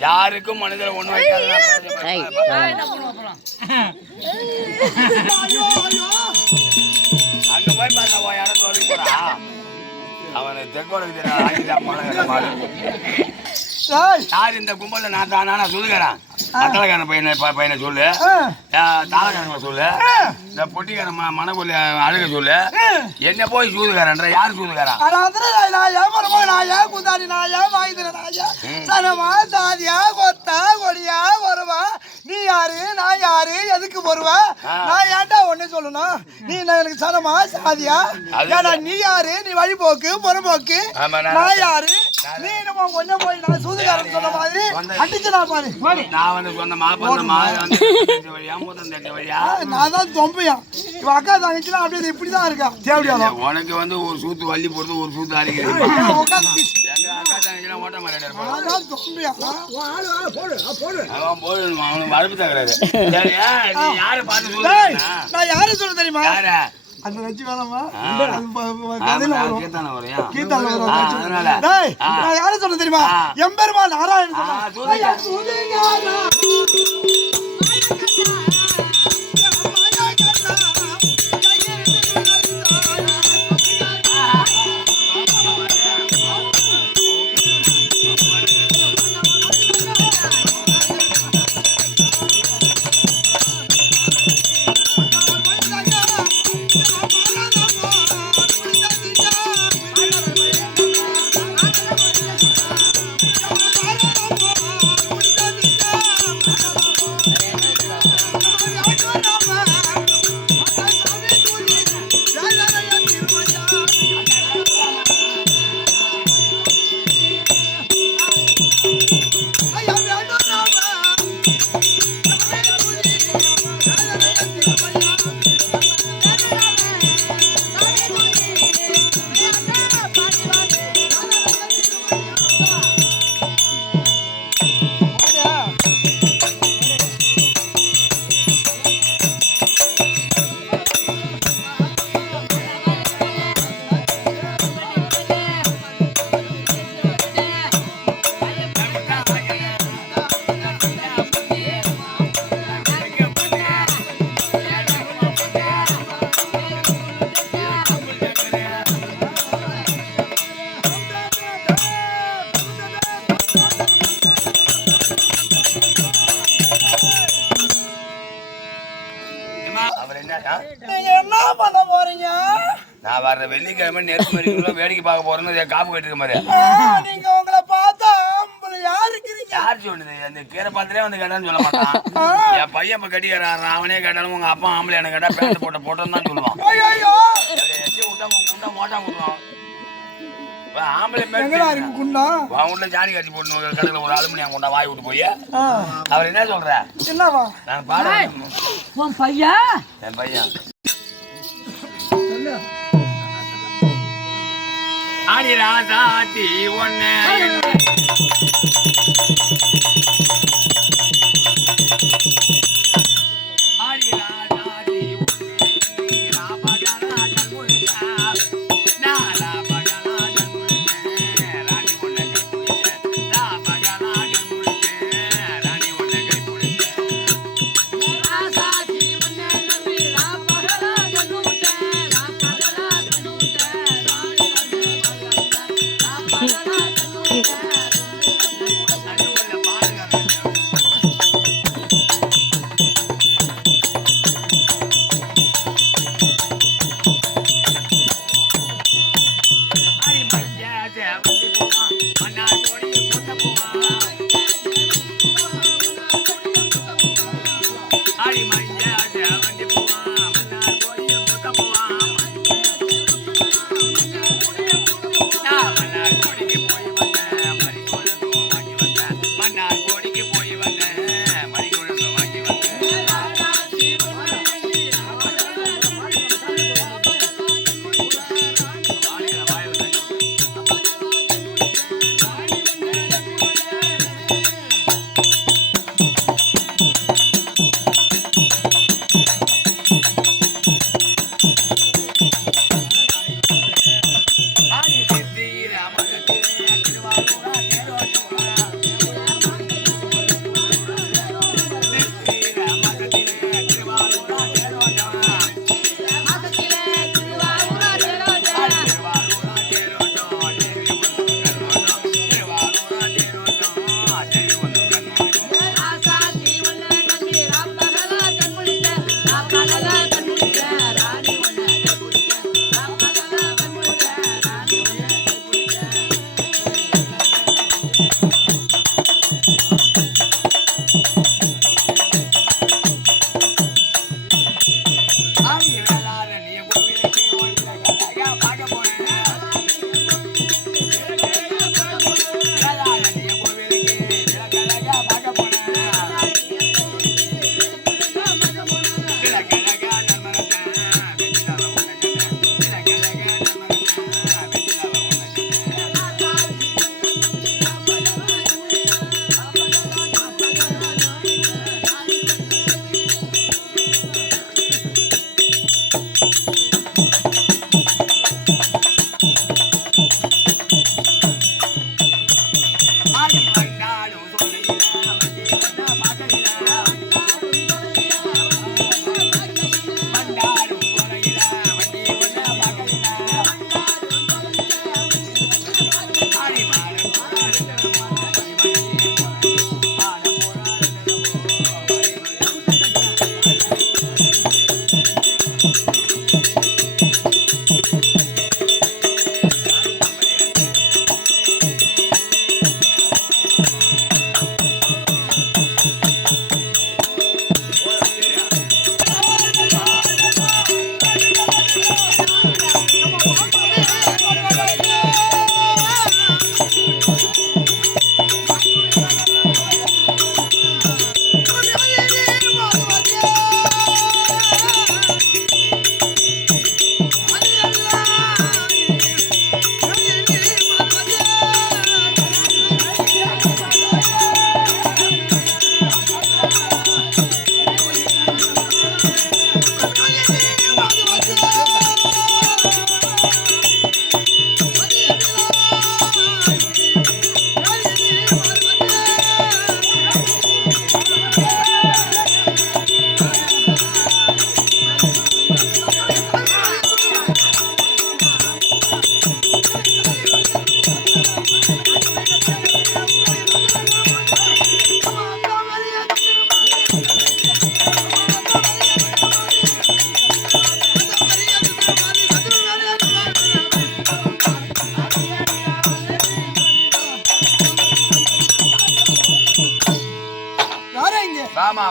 யாருக்கும் மனிதர் ஒண்ணு அங்க போய் பார்த்தா யாரும் போறா அவனை தெற்கோளுக்கு யார் இந்த கும்பல நான் தானா சொல்லுகிறேன் அத்தலக்கான பையனை சொல்லு தாளக்காரங்களை சொல்லு இந்த பொட்டிக்கார மனக்கொல்லி அழுக சொல்லு என்ன போய் சூதுக்காரன்ற யாரு சூதுக்காரன் நீ யாரு நான் யாரு எதுக்கு வருவா நான் ஏன்டா ஒண்ணு சொல்லணும் நீ எனக்கு சனமா சாதியா நீ யாரு நீ வழிபோக்கு புறம்போக்கு நான் யாரு நீ நம்ம கொஞ்சம் போய் நான் சூதுகாரன் சொன்ன மாதிரி அடிச்சுடா பாரு நான் வந்து சொன்னமா வழியா நான் தான் தொம்பையா இவ அக்கா தங்கச்சிலாம் அப்படியே இப்படிதான் இருக்கா தேவையா உனக்கு வந்து ஒரு சூத்து வள்ளி போடுறது ஒரு சூத்து அடிக்கிறது அக்கா தங்கச்சிலாம் ஓட்ட மாதிரி தொம்பையா அவன் போய் அவனுக்கு வரப்பு தகராது யாரு பார்த்து நான் யாரு சொல்ல தெரியுமா அந்த நச்சு வேணாமா கீர்த்தனை வரும் கீதால வரும் அதனால டேய் நான் யாரை சொன்னேன் தெரியுமா எம்பெருமான் நாராயணன் சொன்னேன் நீங்க என்ன பண்ண போறீங்க? நான் வர்ற வெள்ளிக்கிழமை நெருப்பு வரைக்கும் வேடிக்கை பார்க்க போறேன்னு காப்பு கட்டிருக்க மாதிரி நீங்க உங்களை பார்த்தா யாரு இருக்கிறீங்க? யார் சொன்னது? அந்த கீரை பாத்திரே வந்து கேட்டான்னு சொல்ல மாட்டான். என் பையன் இப்ப கட்டிக்கிறான், அவனே கேட்டாலும் உங்க அப்பா ஆம்பளை எனக்கு கேட்டா பேண்ட் போட்டோன்னு தான் சொல்லுவான். விட்டா மோட்டா விட்டுருவான். ஆம்பளை வீட்டுல ஜாடி காட்சி போட்டு கடையில ஒரு அலுமினியம் கொண்டா வாய் விட்டு போய் அவர் என்ன சொல்ற? என்னவா? நான் பாடுறேன். உன் பையன் என் பையன் ஆடி ராசாத்தி ஒன்னு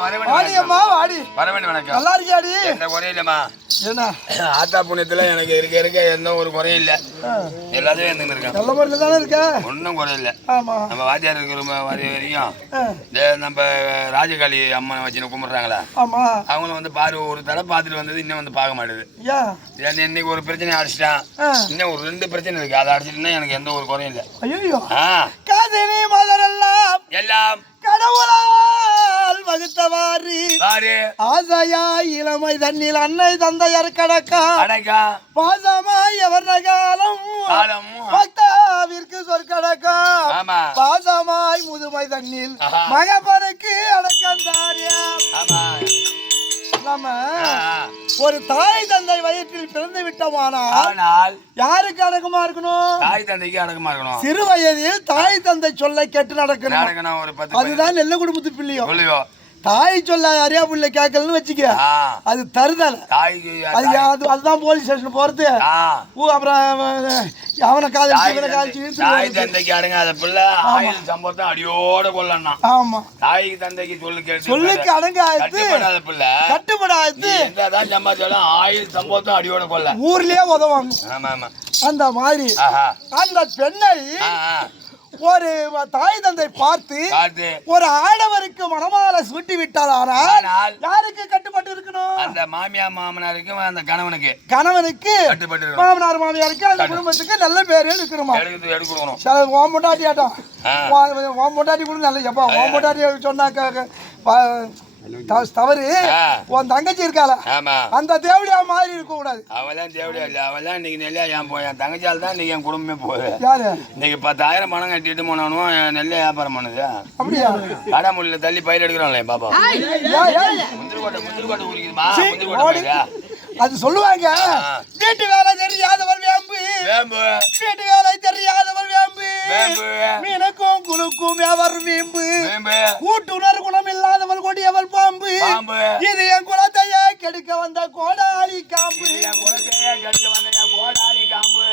வாடியம்மா வாடி. வரவேண்டி வணக்கம். நல்லா இருக்கியாடி? எந்த குறையும் இல்லம்மா. என்ன ஆத்தா புண்ணியத்துல எனக்கு இருக்க எந்த ஒரு குறையும் இல்ல. எல்லாத்தையும் இருந்துன்னு இருக்கேன். நல்ல முறையில் தானே இருக்க? ஒன்றும் குறை இல்லை. ஆமா. நம்ம வாத்தியார் இருக்கிற வரையும் நம்ம ராஜகாளி அம்மனை வச்சு கும்பிடுறாங்களா? ஆமா. அவங்களும் வந்து பாரு ஒரு தடவை பார்த்துட்டு வந்தது இன்னும் வந்து பார்க்க மாட்டேது. இன்னைக்கு ஒரு பிரச்சனை அடிச்சிட்டான், இன்னும் ஒரு 2 பிரச்சனை இருக்கு. அதை அடிச்சிட்டுனா எனக்கு எந்த ஒரு குறையும் இல்லை. ஐயோ காதலி மலரெல்லாம் எல்லாம் கடவுளால் வகுத்தவாறு ஆசையா இளமை தண்ணில் அன்னை தந்தையர் கடக்கா பாசமாய் எவர் காலம் பக்தாவிற்கு சொற்கடக்கா பாசமாய் முதுமை தண்ணில் மகப்பனுக்கு அடக்கந்தாரியா. ஒரு தாய் தந்தை வயிற்றில் பிறந்து விட்டோமானால் யாருக்கு அடக்கமா இருக்கணும்? தாய் தந்தைக்கு அடக்கமா இருக்கணும். சிறு வயதில் தாய் தந்தை சொல்லை கேட்டு நடக்கணும். அதுதான் நல்ல குடும்பத்து பிள்ளையோ. தாய் சொல்ல அறியா புள்ள கேட்கலன்னு வச்சுக்க, அது தருதல. அதுதான் போலீஸ் ஸ்டேஷன் போறது. அப்புறம் அவனை காதலிச்சு தாய் தந்தைக்கு அடங்காத பிள்ளை ஆயுள் சம்பவத்தை அடியோட கொள்ளணும். ஆமா. தாய் தந்தைக்கு சொல்லுக்கு அடங்காது பிள்ளை கட்டுப்படாது. என்னதான் சம்பாதிச்சாலும் ஆயுள் சம்பவத்தை அடியோட கொள்ள ஊர்லயே உதவாங்க. ஆமா ஆமா. அந்த மாதிரி அந்த பெண்ணை ஒரு தாய் தந்தை பார்த்து ஒரு ஆடவருக்கு மனமால சூட்டி விட்டால் யாருக்கு கட்டுப்பட்டு இருக்கணும்? அந்த மாமியார் மாமனாருக்கு அந்த கணவனுக்கு கட்டுப்பட்டு மாமனார் மாமியாருக்கு அந்த குடும்பத்துக்கு நல்ல பேரு இருக்கணுமா? எடுக்கணும். ஓம் பொண்டாட்டியாட்டம் ஓம் பொண்டாட்டி கூட நல்ல எப்பா ஓம் பொண்டாட்டி சொன்னாக்க தவறு. உன் தங்கச்சி இருக்காள அந்த தேவடியா மாதிரி இருக்க கூடாது. அவெல்லாம் தேவடியா இல்ல, அவெல்லாம் இன்னைக்கு நெல்லையா ஏன் போய் என் தங்கச்சியால் தான் இன்னைக்கு என் குடும்பமே போகுது. யாரு இன்னைக்கு 10,000 பணம் கட்டிட்டு போனானும் நெல்லை வியாபாரம் பண்ணுது. அப்படியா? கடைமொழியில தள்ளி பயிர் எடுக்கிறாங்களே பாப்பா. முந்திரிக்கோட்டை உரிக்குதுமா முந்திரிக்கோட்டை. அது சொல்லுவாங்க வீட்டு வேலை தெரியாதவள் வேம்பு, வீட்டு வேலை தெரியாதவள் வேம்பு, மீனுக்கும் குழுக்கும் எவர் வீம்பு, கூட்டுணர் குணம் இல்லாதவள் கொடியவள் பாம்பு, இது என் குலத்தையே கெடுக்க வந்த கோடாலி காம்பு. இது என் குலத்தையே கெடுக்க வந்த என் கோடாலி காம்பு.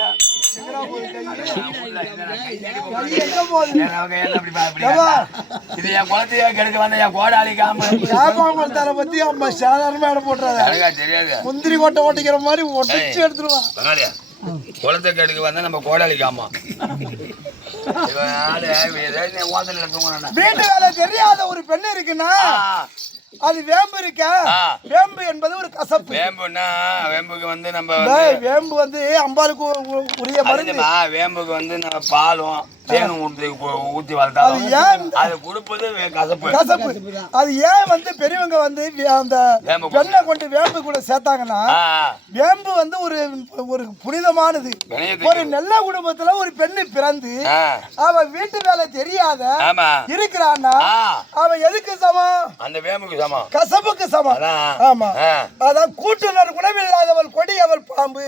பத்தி அம்மா சாதாரண போட்டுறாங்க தெரியாது. முந்திரி கொட்டை ஓட்டிக்கிற மாதிரி ஒட்டிச்சு எடுத்துருவான். குளத்தை கெடுக்க வந்தா நம்ம கோடாலி காமா. வீட்டு வேலை தெரியாத ஒரு பெண்ணு இருக்குன்னா அது வேம்பு இருக்க. வேம்பு என்பது ஒரு கசப்பு. வேம்புக்கு வந்து நம்ம வேம்பு வந்து அம்பாளுக்கு உரிய மருந்து. வேம்புக்கு வந்து நம்ம பாலும் தேனும் ஊத்தி வளர்த்தாலும் அது கொடுப்பது கசப்பு. அது ஏன் வந்து பெரியவங்க வந்து அந்த பெண்ணை கொண்டு வேம்பு கூட சேர்த்தாங்கன்னா வேம்பு வந்து ஒரு புனிதமானது. ஒரு நல்ல குடும்பத்துல ஒரு பெண்ணு பிறந்து அவ வீட்டு வேலை தெரியாத இருக்கிறான்னா அவ எதுக்கு சமம்? அந்த வேம்புக்கு சமம், கசப்புக்கு சமம். ஆமா. அதான் கூட்டுணர் குணமில்லாதவள் கொடி அவள் பாம்பு.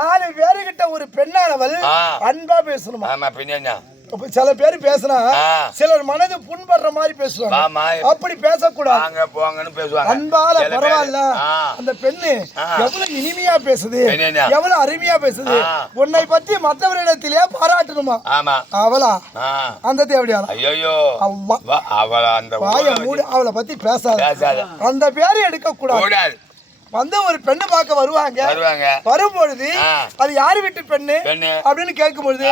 4 பேருகிட்ட ஒரு பெண்ணானவள் அன்பா பேசணுமா? சில பேர் பேசினா சிலர் மனது புண்படுற மாதிரி பேசுவாங்க. அப்படி பேசக்கூடாது. அன்பால பரவாயில்ல அந்த பெண்ணு எவ்வளவு இனிமையா பேசுது, எவ்வளவு அருமையா பேசுது, உன்னை பற்றி மற்றவரிடத்திலே பாராட்டணுமா? அவளா அந்த தேவடியாளா? அவளை பத்தி பேசாத. அந்த பேரு எடுக்க கூடாது. வந்து ஒரு பெண்ணு பார்க்க வருவாங்க. வரும்பொழுது அது யாரு வீட்டு பெண்ணு அப்படின்னு கேட்கும் பொழுது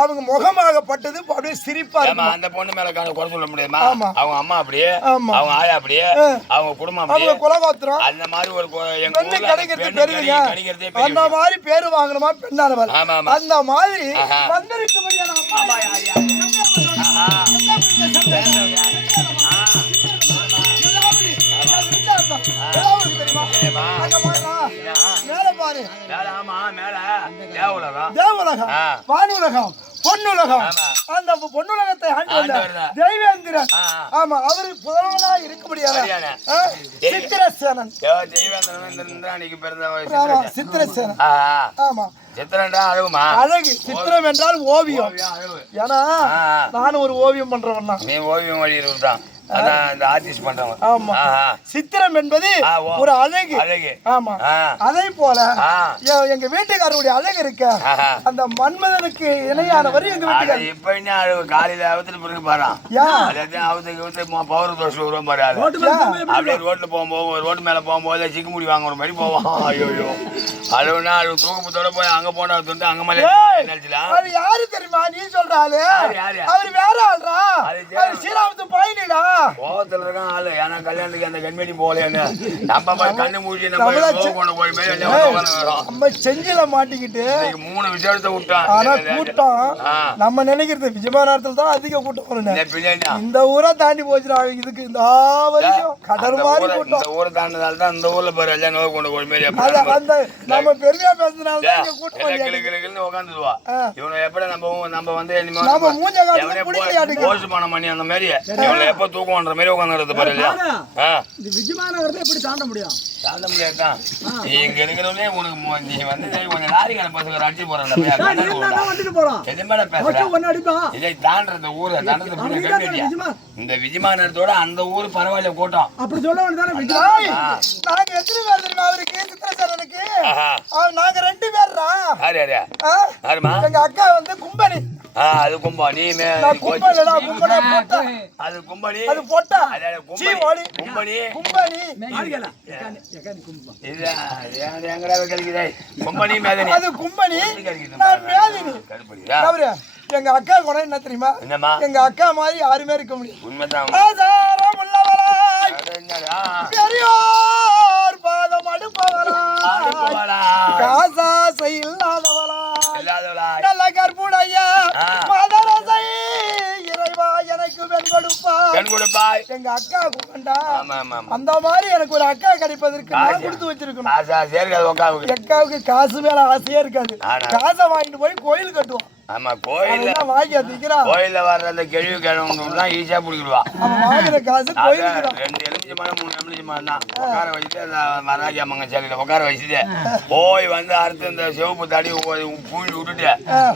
அவங்க முகமாகப்பட்டது அப்படியே சிரிப்பா இருக்கும். அந்த பொண்ணு மேல குறை சொல்ல முடியுமா? அவங்க அம்மா அப்படியே, அவங்க ஆயா அப்படியே, அவங்க குடும்பம் அவங்க குலகோத்திரம் அந்த மாதிரி ஒரு பெண்ணு கிடைக்கிறது பெருமைங்க. அந்த மாதிரி பேரு வாங்கணுமா பெண்ணானவள்? அந்த மாதிரி வந்திருக்கும்படியான தேவலகம், வானுலகம், பொன்னுலகம். அந்த பொன்னுலகத்தை தெய்வேந்திரன். ஆமா, அவரு புதனாளா இருக்கக்கூடியவர் சித்திரசேனன். சித்திரசேனன். ஆமா. அழகு. சித்திரம் என்றால் ஓவியம். ஏன்னா நானும் ஒரு ஓவியம் பண்றவன் தான். நீ ஓவியம் வழியில் அதான் இந்த ஆர்டிஸ்ட் பண்றவங்க. ஆமா. சித்திரம் என்பது ஒரு அழகு. அழகு. ஆமா. அதே போல எங்க வீட்டுக்காரருடைய அழகு இருக்க அந்த மன்மதனுக்கு இணையானவர் எங்க வீட்டுக்காரர். இப்ப என்ன அழகு காலையில அவுத்துட்டு பிறகு பாறான். அவுத்து பவர் தோசை வருவோம் பாரு. அப்படியே ரோட்ல போகும்போது ரோட்டு மேல போகும்போது சிக்கு முடி வாங்குற மாதிரி போவான். ஐயோ அழுவுனா அழுவு தூக்கத்தோட போய் அங்க போனா அங்க மேல அது யாரு தெரியுமா நீ சொல்றாரு? அவரு வேற ஆள்றா. ஸ்ரீராமத்து பயணிடா. கோவத்துல இருக்கான் ஆளு. ஏன்னா கல்யாணத்துக்கு அந்த கண்மணி போகலன்னு நம்ம போய் கண்ணு மூடி நம்ம போய் நம்ம செஞ்சில மாட்டிக்கிட்டு 3 விஷயத்தை விட்டான். ஆனா கூட்டம் நம்ம நினைக்கிறது விஜயபாரத்தில் தான் அதிக கூட்டம் வரும். இந்த ஊரை தாண்டி போச்சுடா. இதுக்கு இந்த கடல் மாதிரி கூட்டம். இந்த ஊரை தாண்டினால தான் இந்த ஊர்ல பாரு எல்லாம் நோய் கொண்டு போய் மாதிரி அந்த நம்ம பெருமையா பேசுறதுனால தான் கூட்டம் உட்காந்துருவா. இவனை எப்படி நம்ம வந்து நம்ம மூஞ்ச காட்டுல புடிக்கலையாடுங்க. போஸ்ட்மார்ட்டம் பண்ணி அந்த மாதிரி இவனை எப்ப தூக்கும்ன்ற மாதிரி உட்காந்துறது பாரு இல்லையா? இது விஜயபாரத்தை எப்படி தாண்ட முடியும்? தாண்ட முடியாதான். நீ இங்க இருக்கிறவனே உனக்கு நீ வந்து கொஞ்சம் லாரிக்கான பசங்க அடிச்சு போறான். இதை தாண்டது ஊரை இந்த விஜயமானத்தோட அந்த ஊரு பரவாயில்ல கூட்டம். அப்படி சொல்ல நாங்க எத்தனை பேர் தெரியுமா அவருக்கு சித்திரசேரனுக்கு? நாங்க 2 பேர்ரா. எங்க அக்கா வந்து கும்பனி. அது கும்பனி. அது கும்பனி. அது போட்டா கும்பனி கும்பனி கும்பனி மேதனி. அது கும்பனி நான் மேதினி. எங்க அக்கா குணம் என்ன தெரியுமா? எங்க அக்கா மாதிரி யாருமே இருக்க முடியும். உண்மைதான். பெரியோர் பாதம் அடுப்பவரா காசாசை இல்லாதவளா நல்ல கற்புடைய மதரசை இறைவா எனக்கு பெண் கொடுப்பாய். எங்க அக்கா கூண்டா அந்த மாதிரி எனக்கு ஒரு அக்கா கிடைப்பதற்கு நான் கொடுத்து வச்சிருக்கணும். அக்காவுக்கு காசு மேல ஆசையே இருக்காது. காசை வாங்கிட்டு போய் கோயில் கட்டுவோம். ஆமா கோயில்ல வர்ற அந்த கேள்வி கிழவன் ஈஸியா பிடிக்கிடுவா. காசு 2 எலுமிச்சம்பழம் 3 எலுமிச்சம்பழம் தான் உட்கார வச்சுட்டு அந்த மராஜா மங்கச்சாலியில உட்கார வச்சுட்டு போய் வந்து அடுத்து இந்த சிவப்பு தடி பூஞ்சி விட்டுட்டு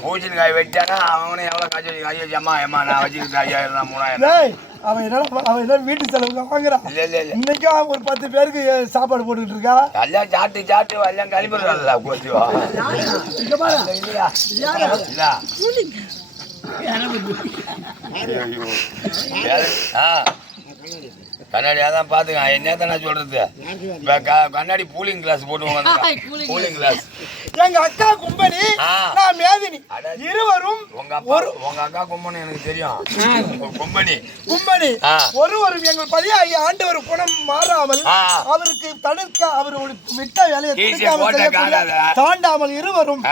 பூச்சின்காய் வச்சானா அவனே எவ்வளவு காய்ச்சி ஐயோ அம்மா அம்மா நான் வச்சுக்கிட்டு 5000 தான் 3000. அவன் என்ன வீட்டு செலவுக்கு வாங்குறான். இன்னைக்கு ஒரு 10 பேருக்கு சாப்பாடு போட்டுக்கிட்டு இருக்கா. எல்லாம் சாட்டு எல்லாம் கழிப்படுறா கோச்சுவா. கண்ணாடியா தான் பாத்துக்க. என்ன நான் சொல்றது கண்ணாடி கூலிங் கிளாஸ் போட்டு கூலிங் கிளாஸ். எங்க அக்கா கும்பனி நான் மேதினி இருவரும் உங்க அக்கா கும்பனி எனக்கு தெரியும். கும்பனி ஒருவரும் எங்கள் 15 ஆண்டவர் குணம் மாறாமல் அவருக்கு தடுக்க அவர் விட்ட வேலையை தாண்டாமல் இருவரும்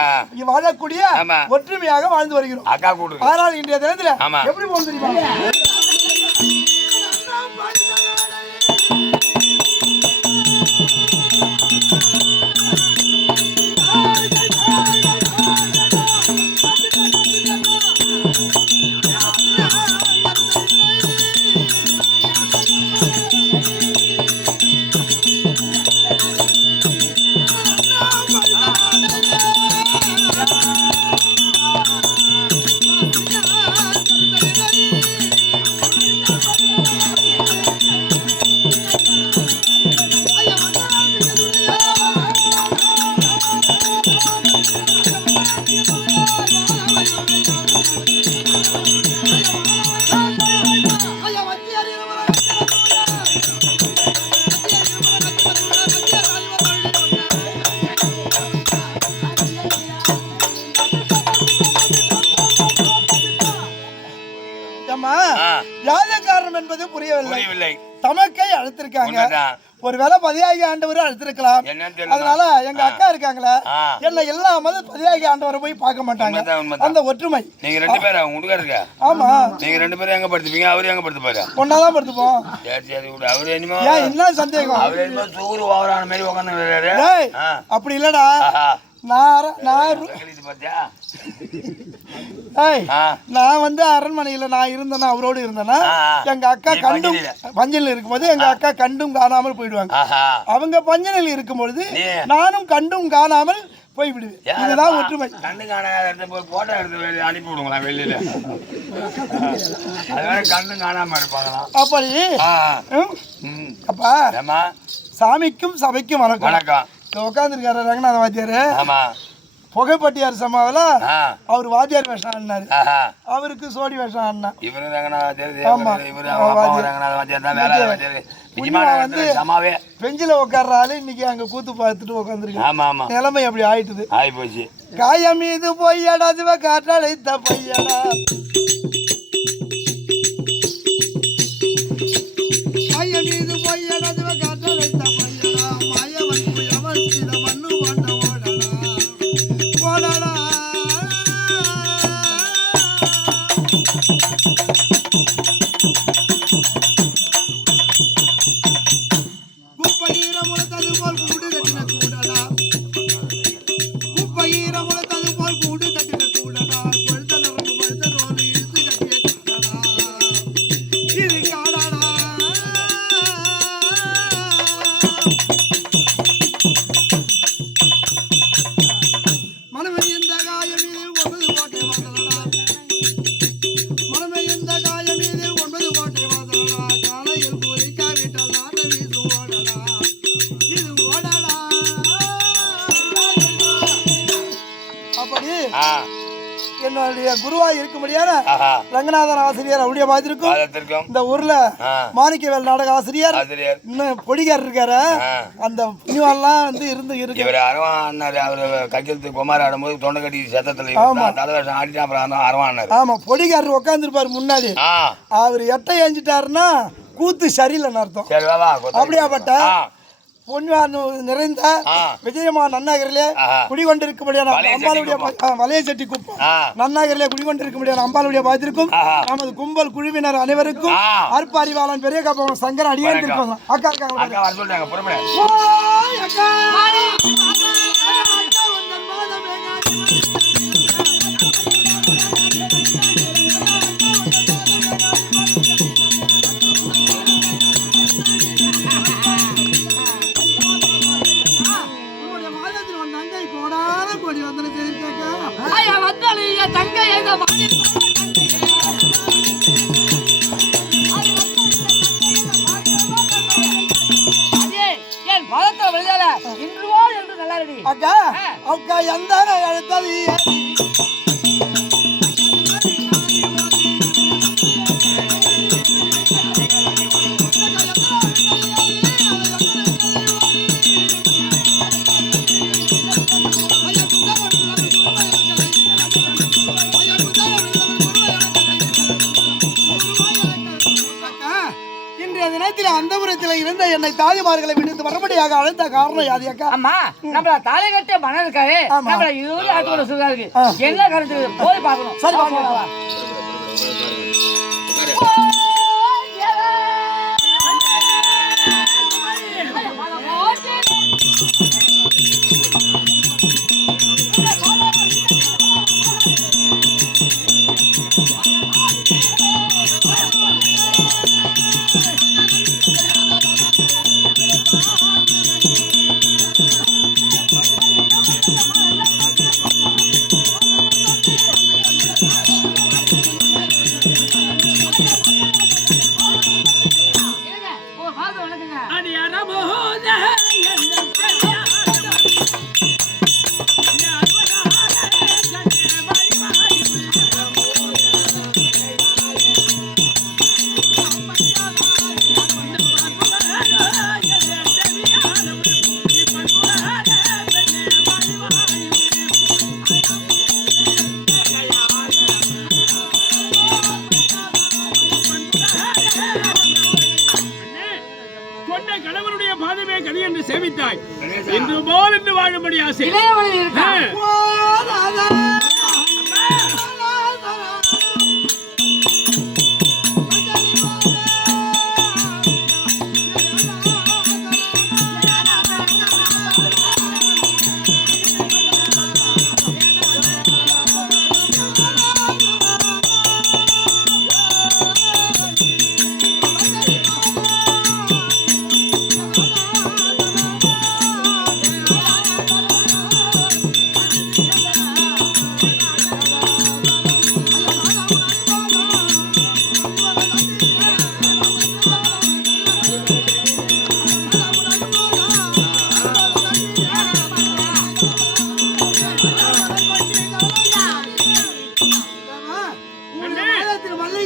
வாழக்கூடிய ஒற்றுமையாக வாழ்ந்து வருகிறோம். அக்கா கூட்டு. ஆனால் இன்றைய தினத்துல எப்படி போக தெரியுமா? காரணம் என்பது புரியவில்லை. தமக்கை அழைத்திருக்காங்க. ஒருவேளை 15 ஆண்டவர் அழைத்திருக்கலாம். அதனால எங்க அக்கா இருக்காங்களா என்ன இல்லாமல் 15 ஆண்டவரை போய் பார்க்க மாட்டாங்க. அந்த ஒற்றுமை. நீங்க 2 பேரும் உங்க இருக்க. ஆமா நீங்க 2 பேரும் எங்க படுத்துப்பீங்க? அவரு எங்க படுத்துப்பாரு? ஒண்ணாதான் படுத்துப்போம். சரி விடு. அவரு என்னமோ என்ன சந்தேகம்? அவரு என்னமோ சூறு ஓவரான மாதிரி உட்கார்ந்து அப்படி இல்லடா. நான் வந்து அரண்மனையில நான் இருந்தேன்னா அவரோடு இருந்தேன்னா எங்க அக்கா கண்டும் பஞ்சனில் இருக்கும்போது எங்க அக்கா கண்டும் காணாமல் போயிடுவாங்க. அவங்க பஞ்சனில் இருக்கும்பொழுது நானும் கண்டும் காணாமல் போய் விடுவேன். இதுதான் ஒற்றுமை. கண்ணு காணாத போட்டோ எடுத்து அனுப்பி விடுங்களா வெளியில. அது வேற கண்ணு காணாம இருப்பாங்களாம். அப்படி அப்பா சாமிக்கும் சபைக்கும் வணக்கம். வணக்கம். உட்காந்துருக்காரு ரங்கநாத வாத்தியாரு. ஆமா. புகைப்பட்டியார் சமாவில அவர் வாத்தியார் வேஷம் ஆடினாரு. அவருக்கு சோடி வேஷம் ஆடினா இவரு வந்து பெஞ்சில உட்கார்ற ஆளு இன்னைக்கு அங்க கூத்து பார்த்துட்டு உட்காந்துருக்கு. நிலைமை அப்படி ஆயிட்டுது. ஆயி போச்சு. காயம் மீது பொய்யடா சிவ காற்றடைத்த பையடா, காயம் மீது பொய்யடா சிவ காற்றடைத்த பையடா, மாயவன் புயவன் சித மண்ணு வாண்ட ஓடடா ஓடடா. குப்பையீர முளைத்தது போல் கூடு கட்டின கூடடா, குப்பையீர முளைத்தது போல் கூடு கட்டின கூடடா, கொழுத்தனோடு கொழுத்தனோடு இழுத்து கட்டிய கூடடா, இது காடடா. மனமே எந்த காயம் மீதில் 9 கோட்டை வாசலடா, மனமே எந்த காயம் மீதில் 9 கோட்டை வாசலடா, காலையில் கூலிக்காவிட்டால் நாட்டை வீசு ஓடடா, இது ஓடடா. அப்படி என்னுடைய குருவா இருக்க முடியாத ரங்கநாதன் ஆசிரியர் அவருடைய பார்த்திருக்கும். இந்த ஊர்ல மாணிக்கவேல் நாடக ஆசிரியர் இன்னும் பொடிகார் இருக்காரு. அந்த புண்ணியெல்லாம் வந்து இருந்து இருக்கு. இவர் அரவான்னாரு. அவரு கையெழுத்து குமார் ஆடும்போது தொண்டை கட்டி சத்தத்துல தலைவேஷம் ஆடிட்டு அப்புறம் அரவான்னாரு. ஆமா, பொடிகாரர் உட்காந்துருப்பாரு முன்னாடி. அவர் எட்டை எஞ்சிட்டாருன்னா கூத்து சரியில்லைன்னு அர்த்தம். அப்படியாப்பட்ட பொன்வான் நிறைந்த விஜயமா நன்னாகரிலே குடிகொண்டிருக்க முடியாத அம்பாளுடைய வலையசெட்டி குப்பம் நன்னாகரிலே குடிகொண்டிருக்க முடியாத அம்பாளுடைய பார்த்திருக்கும் நமது கும்பல் குழுவினர் அனைவருக்கும் ஆர்ப்பாரிவாளன் பெரிய காப்பம் சங்கர அடியான் இருப்பாங்க. அக்கா அக்கா சொல்றாங்க புறப்பட. அக்கா அக்கா எந்த அழுத்தது அந்தபுரத்தில் இருந்த என்னை தாதிமார்களை விடுத்து மறுபடியாக அழைத்த காரணம் யாது அக்கா? அம்மா நம்மள தாலி கட்ட மனம் இருக்காரு. நம்மள இதுல ஆட்டோட சுதா இருக்கு. என்ன கருத்து போய் பார்க்கணும். சரி வாங்க. சேவித்தாய் இன்று போல் என்று வாழும்படி ஆசை.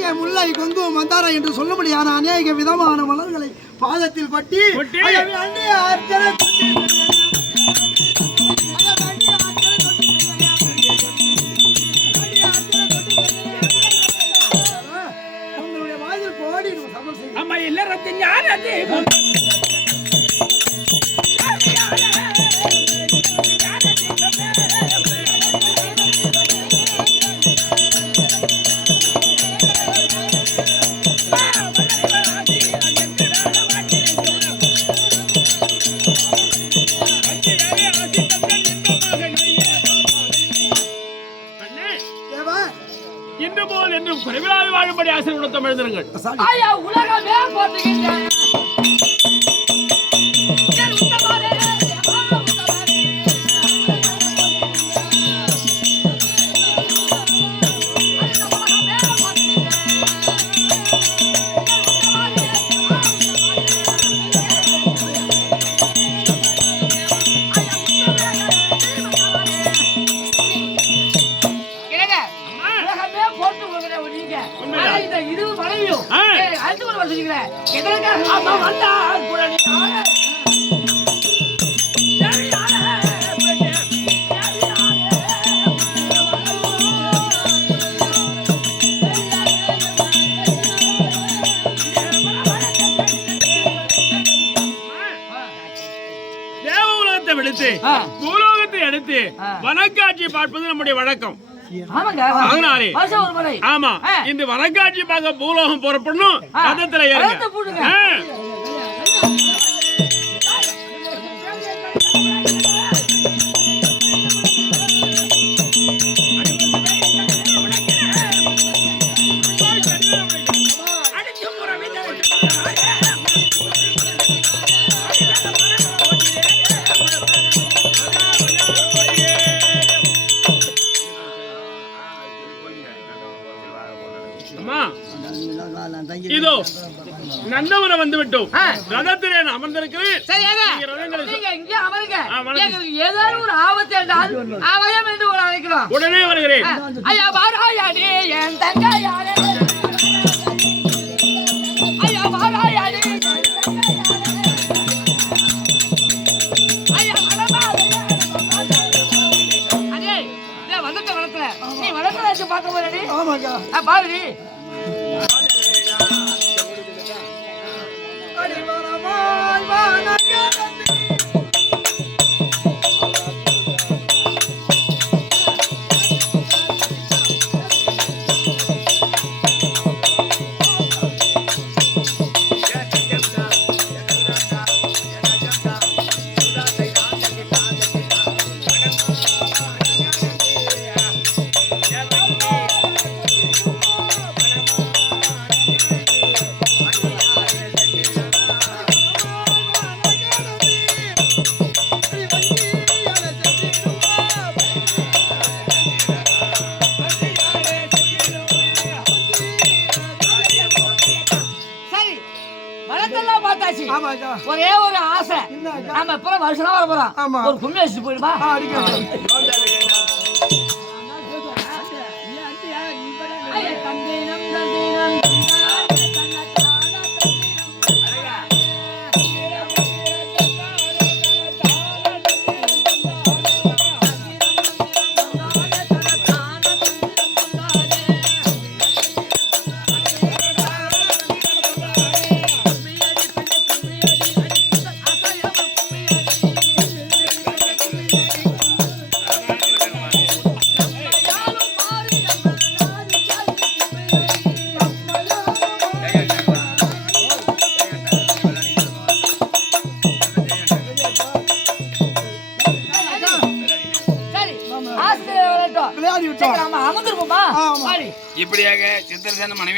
மல்லிகை முல்லை குங்குமம் மந்தாரா என்று சொல்ல முடியாத அநேக விதமான மலர்களை பாதத்தில் கொட்டி அர்ச்சனை உங்களுடைய வாயில் கோடி சமம் செய்யும். அம்மா எல்லாரும் யார் அது இன்று போல் என்றும் குறைவிலாது வாழும்படி ஆசீர்வாதம் எழுதுங்கள். ஐயா உலகமே போற்றுகின்றேன். பூலோகத்தை அடுத்து வனக்காட்சி பார்ப்பது நம்முடைய வழக்கம். அதனாலே ஆமா இந்த வனக்காட்சி பார்க்க பூலோகம் புறப்படணும். ரதத்துல ஏறுங்க. இதோ நந்தவனம் வந்து விட்டோம். ரதத்திலே அமர்ந்திருக்கிறேன். ஏதாவது ஒரு ஆபத்து என்றால் அவயம் என்று ஒரு அழைக்கிறோம். உடனே வருகிறேன். ஐயா வாராயாடி என் தங்காயாரே, ஐயா வாராயாடி ஐயா அதே வளர்த்த வளர்த்துல நீ வளர்த்த வச்சு பார்க்க போறடி. பாருடி ஒரே ஒரு ஆசை, நம்ம எப்ப வருஷம் வர போறோம், ஒரு கும்மி வச்சு போயிடுமா? இப்படியாக சித்திரசேன மனைவி